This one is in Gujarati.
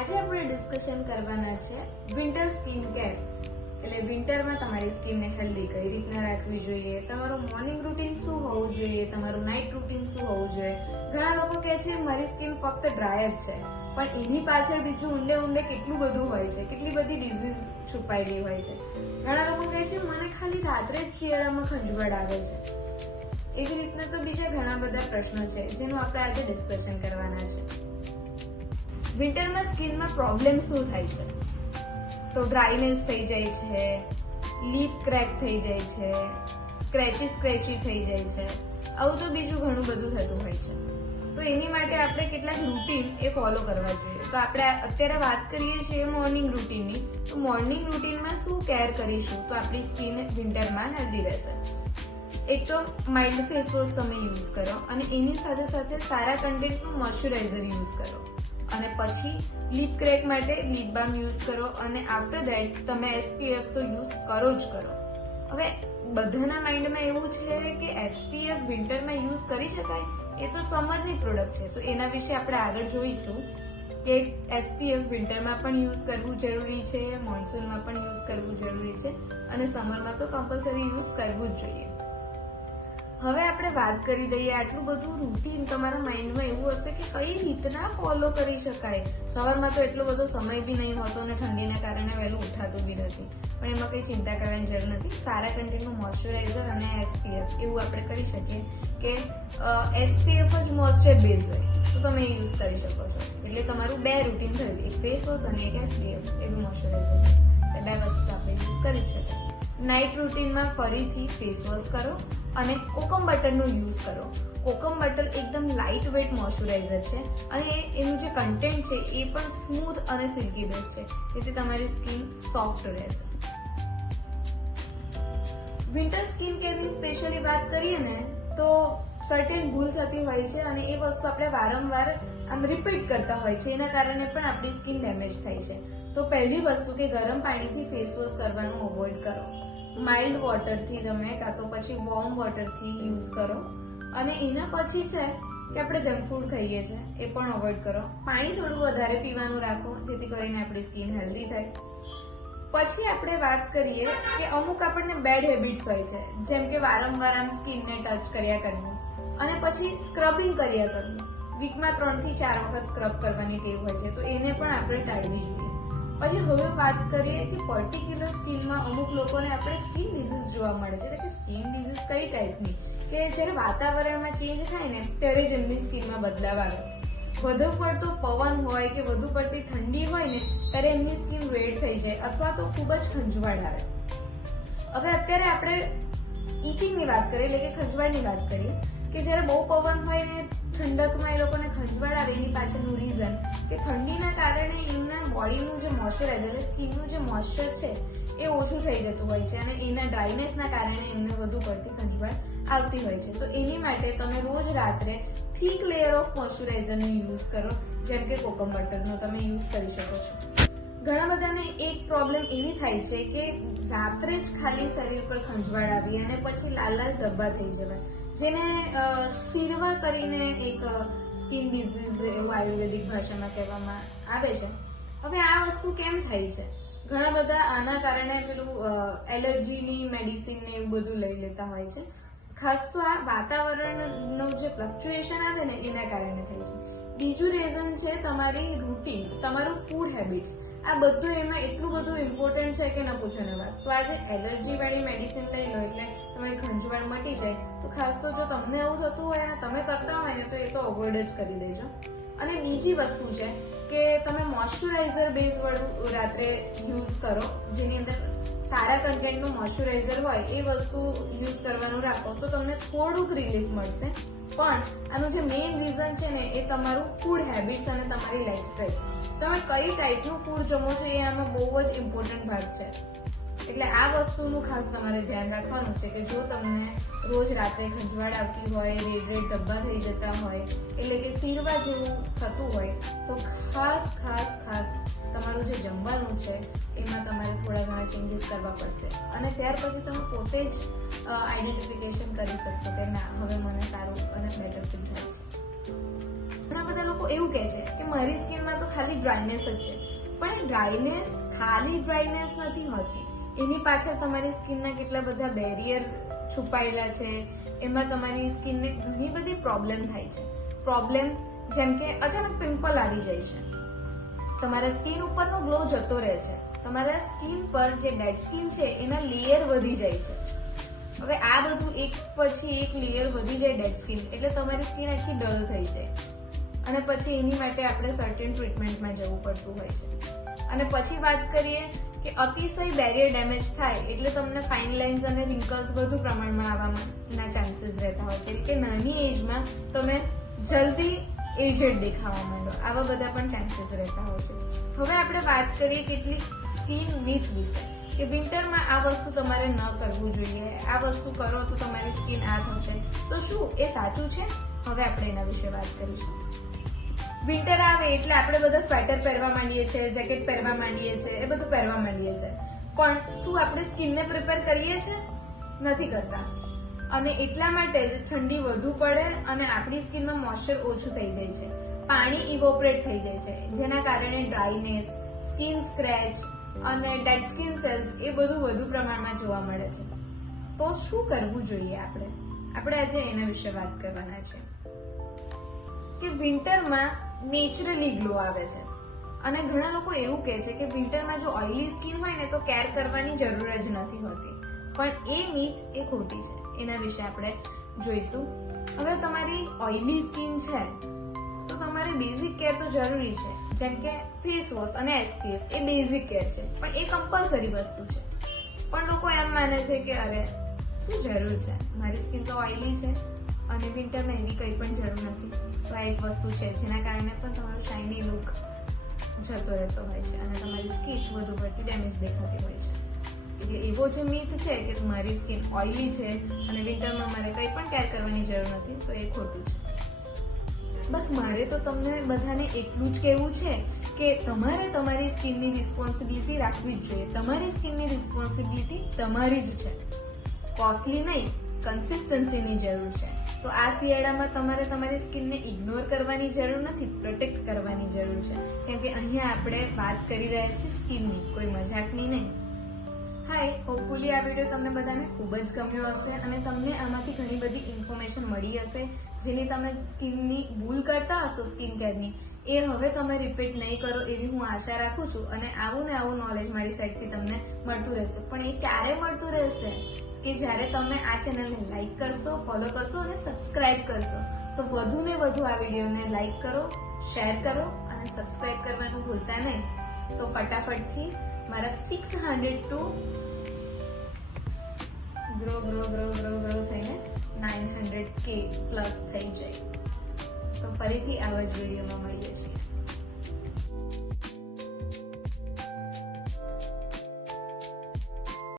આજે આપણે ડિસ્કશન કરવાના છે વિન્ટર સ્કિન કેર, એટલે વિન્ટરમાં તમારી સ્કિનને હેલ્ધી કઈ રીતના રાખવી જોઈએ, તમારું મોર્નિંગ રૂટીન શું હોવું જોઈએ, તમારું નાઇટ રૂટીન શું હોવું જોઈએ. ઘણા લોકો કહે છે મારી સ્કિન ફક્ત ડ્રાય જ છે, પણ એની પાછળ બીજું ઊંડે કેટલું બધું હોય છે, કેટલી બધી ડિઝીઝ છુપાયેલી હોય છે. ઘણા લોકો કહે છે મને ખાલી રાત્રે જ શિયાળામાં ખંજવાળ આવે છે. એવી રીતના તો બીજા ઘણા બધા પ્રશ્નો છે જેનું આપણે આજે ડિસ્કશન કરવાના છે. વિન્ટરમાં સ્કિનમાં પ્રોબ્લેમ શું થાય છે? તો ડ્રાયનેસ થઈ જાય છે, લીપ ક્રેક થઈ જાય છે, સ્ક્રેચી થઈ જાય છે, આવું તો બીજું ઘણું બધું થતું હોય છે. તો એની માટે આપણે કેટલાક રૂટીન એ ફોલો કરવા જોઈએ. તો આપણે અત્યારે વાત કરીએ છીએ મોર્નિંગ રૂટીનની. તો મોર્નિંગ રૂટીનમાં શું કેર કરીશું તો આપણી સ્કિન વિન્ટરમાં હેલ્ધી રહેશે? એક તો માઇલ્ડ ફેસ વોશ તમે યુઝ કરો અને એની સાથે સાથે સારા કન્ટેન્ટનું મોઇશ્ચરાઇઝર યુઝ કરો, અને પછી લીપ ક્રેક માટે લીપ બામ યુઝ કરો, અને આફ્ટર ધેટ તમે SPF તો યુઝ કરો જ કરો. હવે બધાના માઇન્ડમાં એવું છે કે SPF વિન્ટરમાં યુઝ કરી શકાય, એ તો સમરની પ્રોડક્ટ છે. તો એના વિશે આપણે આગળ જોઈશું કે SPF વિન્ટરમાં પણ યુઝ કરવું જરૂરી છે, મોન્સૂનમાં પણ યુઝ કરવું જરૂરી છે, અને સમરમાં તો કમ્પલસરી યુઝ કરવું જ જોઈએ. હવે આપણે વાત કરી દઈએ, આટલું બધું રૂટીન તમારા માઇન્ડમાં એવું હશે કે કઈ રીતના ફોલો કરી શકાય. સવારમાં તો એટલો બધો સમય બી નહીં હોતો અને ઠંડીના કારણે વહેલું ઉઠાતું બી નથી, પણ એમાં કંઈ ચિંતા કરવાની જરૂર નથી. સારા કન્ટેન્ટનું મોઇશ્ચરાઇઝર અને SPF એવું આપણે કરી શકીએ કે SPF જ મોઇશ્ચર બેઝ હોય તો તમે એ યુઝ કરી શકો છો. એટલે તમારું બે રૂટીન થયું, એક ફેસ વોશ અને એક SPF એવું મોઇશ્ચરાઇઝર. એ બે વસ્તુ આપણે યુઝ કરી શકીએ. નાઇટ રૂટીનમાં ફરીથી ફેસ વોશ કરો અને કોકમ બટરનો યુઝ કરો. કોકમ બટર એકદમ લાઇટ વેઇટ મોઇશ્ચરાઇઝર છે અને એનું જે કન્ટેન્ટ છે એ પણ સ્મૂથ અને સિલ્કી બેઝ છે, જેથી તમારી સ્કિન સોફ્ટ રહેશે. વિન્ટર સ્કિન કેરની સ્પેશિયલી વાત કરીએ ને તો સર્ટેન ભૂલ થતી હોય છે અને એ વસ્તુ આપણે વારંવાર આમ રિપીટ કરતા હોય છે, એના કારણે પણ આપણી સ્કિન ડેમેજ થાય છે. તો પહેલી વસ્તુ કે ગરમ પાણીથી ફેસ વોશ કરવાનું અવોઇડ કરો. માઇલ્ડ વોટરથી તમે કાં તો પછી વોર્મ વોટરથી યુઝ કરો, અને એના પછી છે કે આપણે જંક ફૂડ ખાઈએ છીએ એ પણ અવોઇડ કરો. પાણી થોડું વધારે પીવાનું રાખો જેથી કરીને આપણી સ્કિન હેલ્ધી થાય. પછી આપણે વાત કરીએ કે અમુક આપણને બેડ હેબિટ્સ હોય છે, જેમ કે વારંવાર આમ સ્કિનને ટચ કર્યા કરવું અને પછી સ્ક્રબિંગ કર્યા કરવું. વીકમાં 3 થી 4 વખત સ્ક્રબ કરવાની ટેવ હોય છે, તો એને પણ આપણે ટાળવી જોઈએ. પછી હવે વાત કરીએ કે પર્ટિક્યુલર સ્કિનમાં અમુક લોકોને આપણે સ્કિન ડિઝીઝ જોવા મળે છે. એટલે કે સ્કિન ડિઝીઝ કઈ ટાઈપની કે જ્યારે વાતાવરણમાં ચેન્જ થાય ને ત્યારે જ એમની સ્કિનમાં બદલાવ આવે. વધુ પડતો પવન હોય કે વધુ પડતી ઠંડી હોય ને ત્યારે એમની સ્કિન રેડ થઈ જાય અથવા તો ખૂબ જ ખંજવાળ આવે. હવે અત્યારે આપણે ઇચિંગની વાત કરીએ, એટલે કે ખંજવાળની વાત કરીએ કે જ્યારે બહુ પવન હોય ને ઠંડકમાં એ લોકોને ખંજવાળ આવે, એની પાછળનું રીઝન કે ઠંડીના કારણે એમના બોડીનું જે મોઇશ્ચરાઇઝર એટલે સ્કિનનું જે મોઇશ્ચર છે એ ઓછું થઈ જતું હોય છે, અને એના ડ્રાયનેસના કારણે એમને વધુ પડતી ખંજવાળ આવતી હોય છે. તો એની માટે તમે રોજ રાત્રે થીક લેયર ઓફ મોઇશ્ચરાઇઝરનો યુઝ કરો, જેમ કે કોકમ બટરનો તમે યુઝ કરી શકો છો. ઘણા બધાને એક પ્રોબ્લેમ એવી થાય છે કે રાત્રે જ ખાલી શરીર પર ખંજવાળ આવી અને પછી લાલ લાલ ધબ્બા થઈ જવાય, જેને સિરવા કરીને એક સ્કિન ડિઝીઝ એવું આયુર્વેદિક ભાષામાં કહેવામાં આવે છે. હવે આ વસ્તુ કેમ થાય છે? ઘણા બધા આના કારણે પેલું એલર્જીની મેડિસિન ને એવું બધું લઈ લેતા હોય છે. ખાસ તો આ વાતાવરણનું જે ફ્લક્ચ્યુએશન આવે ને એના કારણે થાય છે. બીજું રીઝન છે તમારી રૂટીન, તમારું ફૂડ હેબિટ્સ. આ બધું એમાં એટલું બધું ઇમ્પોર્ટન્ટ છે કે ન પૂછો ને વાત. તો આજે એલર્જી વાળી મેડિસિન લઈ લો એટલે તમારી ખંજવાળ મટી જાય. તો ખાસ તો જો તમને એવું થતું હોય અને તમે કરતા હોય ને તો એ તો અવોઇડ જ કરી દેજો. અને બીજી વસ્તુ છે કે તમે મોઇશ્ચરાઇઝર બેઝ વાળું રાત્રે યુઝ કરો, જેની અંદર સારા કન્ટેન્ટનું મોઇશ્ચરાઇઝર હોય એ વસ્તુ યુઝ કરવાનું રાખો તો તમને થોડુંક રિલીફ મળશે. પણ આનું જે મેઇન રીઝન છે ને એ તમારું ફૂડ હેબિટ્સ અને તમારી લાઈફસ્ટાઈલ. તમે કઈ ટાઈપનું ફૂડ જમો છો એ આમાં બહુ જ ઇમ્પોર્ટન્ટ ભાગ છે. એટલે આ વસ્તુનું ખાસ તમારે ધ્યાન રાખવાનું છે કે જો તમને રોજ રાત્રે ખંજવાળ આવતી હોય, રેડ ધબ્બા થઈ જતા હોય, એટલે કે સીરવા જેવું થતું હોય, તો ખાસ તમારું જે જમવાનું છે એમાં તમારે થોડા ઘણા ચેન્જીસ કરવા પડશે. અને ત્યાર પછી તમે પોતે જ આઈડેન્ટિફિકેશન કરી શકશો કે ના હવે મને સારું અને બેટર ફીલ થાય છે. ઘણા બધા લોકો એવું કહે છે કે મારી સ્કિનમાં તો ખાલી ડ્રાયનેસ જ છે, પણ ડ્રાયનેસ ખાલી ડ્રાયનેસ નથી હોતી. એની પાછળ તમારી સ્કિનના કેટલા બધા બેરિયર છુપાયેલા છે. એમાં તમારી સ્કિનને ઘણી બધી પ્રોબ્લેમ થાય છે. પ્રોબ્લેમ જેમ કે અચાનક પિમ્પલ આવી જાય છે, તમારા સ્કિન ઉપરનો ગ્લો જતો રહે છે, તમારા સ્કિન પર જે ડેડ સ્કિન છે એના લેયર વધી જાય છે. હવે આ બધું એક પછી એક લેયર વધી જાય ડેડ સ્કિન એટલે તમારી સ્કિન આખી ડલ થઈ જાય અને પછી એની માટે આપણે સર્ટેન ટ્રીટમેન્ટમાં જવું પડતું હોય છે. અને પછી વાત કરીએ કે અતિશય બેરિયર ડેમેજ થાય એટલે તમને ફાઇન લાઇન્સ અને રિંકલ્સ વધુ પ્રમાણમાં આવવાના ચાન્સીસ રહેતા હોય છે, કે નાની એજમાં તમે જલ્દી એજેડ દેખાવા માંડો, આવા બધા પણ ચાન્સીસ રહેતા હોય છે. હવે આપણે વાત કરીએ કેટલીક સ્કિન મિથ વિશે, કે વિન્ટરમાં આ વસ્તુ તમારે ન કરવું જોઈએ, આ વસ્તુ કરો તો તમારી સ્કિન આ થશે. તો શું એ સાચું છે? હવે આપણે એના વિશે વાત કરીશું. વિન્ટર આવે એટલે આપણે બધા સ્વેટર પહેરવા માંડીએ છીએ, જેકેટ પહેરવા માંડીએ છીએ, એ બધું પહેરવા માંડીએ છીએ. પણ શું આપણે સ્કિનને પ્રિપેર કરીએ છીએ? નથી કરતા. અને એટલા માટે જ ઠંડી વધુ પડે અને આપણી સ્કિનમાં મોઇશ્ચર ઓછું થઈ જાય છે, પાણી ઇવોપરેટ થઈ જાય છે, જેના કારણે ડ્રાયનેસ, સ્કિન સ્ક્રેચ અને ડેડ સ્કિન સેલ્સ એ બધું વધુ પ્રમાણમાં જોવા મળે છે. તો શું કરવું જોઈએ આપણે આજે એના વિશે વાત કરવાના છે. કે વિન્ટરમાં નેચરલી ગ્લો આવે છે અને ઘણા લોકો એવું કહે છે કે વિન્ટરમાં જો ઓઇલી સ્કિન હોય ને તો કેર કરવાની જરૂર જ નથી હોતી, પણ એ મિથ એ ખોટી છે. એના વિશે આપણે જોઈશું. હવે તમારી ઓઇલી સ્કિન છે તો તમારે બેઝિક કેર તો જરૂરી છે, જેમ કે ફેસ વોશ અને SPF એ બેઝિક કેર છે, પણ એ કમ્પલસરી વસ્તુ છે. પણ લોકો એમ માને છે કે અરે શું જરૂર છે, મારી સ્કિન તો ઓઇલી છે અને વિન્ટરમાં એવી કંઈ પણ જરૂર નથી. તો આ એક વસ્તુ છે જેના કારણે પણ તમારો શાઇની લુક જતો રહેતો હોય છે અને તમારી સ્કિન વધુ પડતી ડેમેજ દેખાતી હોય છે. એટલે એવો જે મિથ છે કે મારી સ્કિન ઓઇલી છે અને વિન્ટરમાં મારે કંઈ પણ કેર કરવાની જરૂર નથી, તો એ ખોટું છે. બસ મારે તો તમને બધાને એટલું જ કહેવું છે કે તમારે તમારી સ્કિનની રિસ્પોન્સિબિલિટી રાખવી જ જોઈએ. તમારી સ્કિનની રિસ્પોન્સિબિલિટી તમારી જ છે, કોસ્ટલી નહીં, કન્સિસ્ટન્સીની જરૂર છે. તો આ શિયાળામાં તમારે તમારી સ્કિનને ઇગ્નોર કરવાની જરૂર નથી, પ્રોટેક્ટ કરવાની જરૂર છે, કેમ કે અહીંયા આપણે વાત કરી રહ્યા છીએ સ્કિનની, કોઈ મજાકની નહીં. હાય, હોપફુલી આ વિડીયો તમને બધાને ખૂબ જ ગમ્યો હશે અને તમને આમાંથી ઘણી બધી ઇન્ફોર્મેશન મળી હશે, જેની તમે સ્કિનની ભૂલ કરતા હશો સ્કિન કેરની, એ હવે તમે રિપીટ નહીં કરો એવી હું આશા રાખું છું. અને આવું ને આવું નોલેજ મારી સાઈડથી તમને મળતું રહેશે. પણ એ ક્યારે મળતું રહેશે? કે જ્યારે તમે આ ચેનલને લાઈક કરશો, ફોલો કરશો અને સબસ્ક્રાઇબ કરશો. તો વધુ ને વધુ આ વિડીયોને લાઈક કરો, શેર કરો અને સબસ્ક્રાઇબ કરવાનું ભૂલતા નહીં. તો ફટાફટથી મારા 602 ગ્રો થઈને 900K પ્લસ થઈ જાય. તો ફરીથી આવા જ વિડીયોમાં મળીએ છીએ.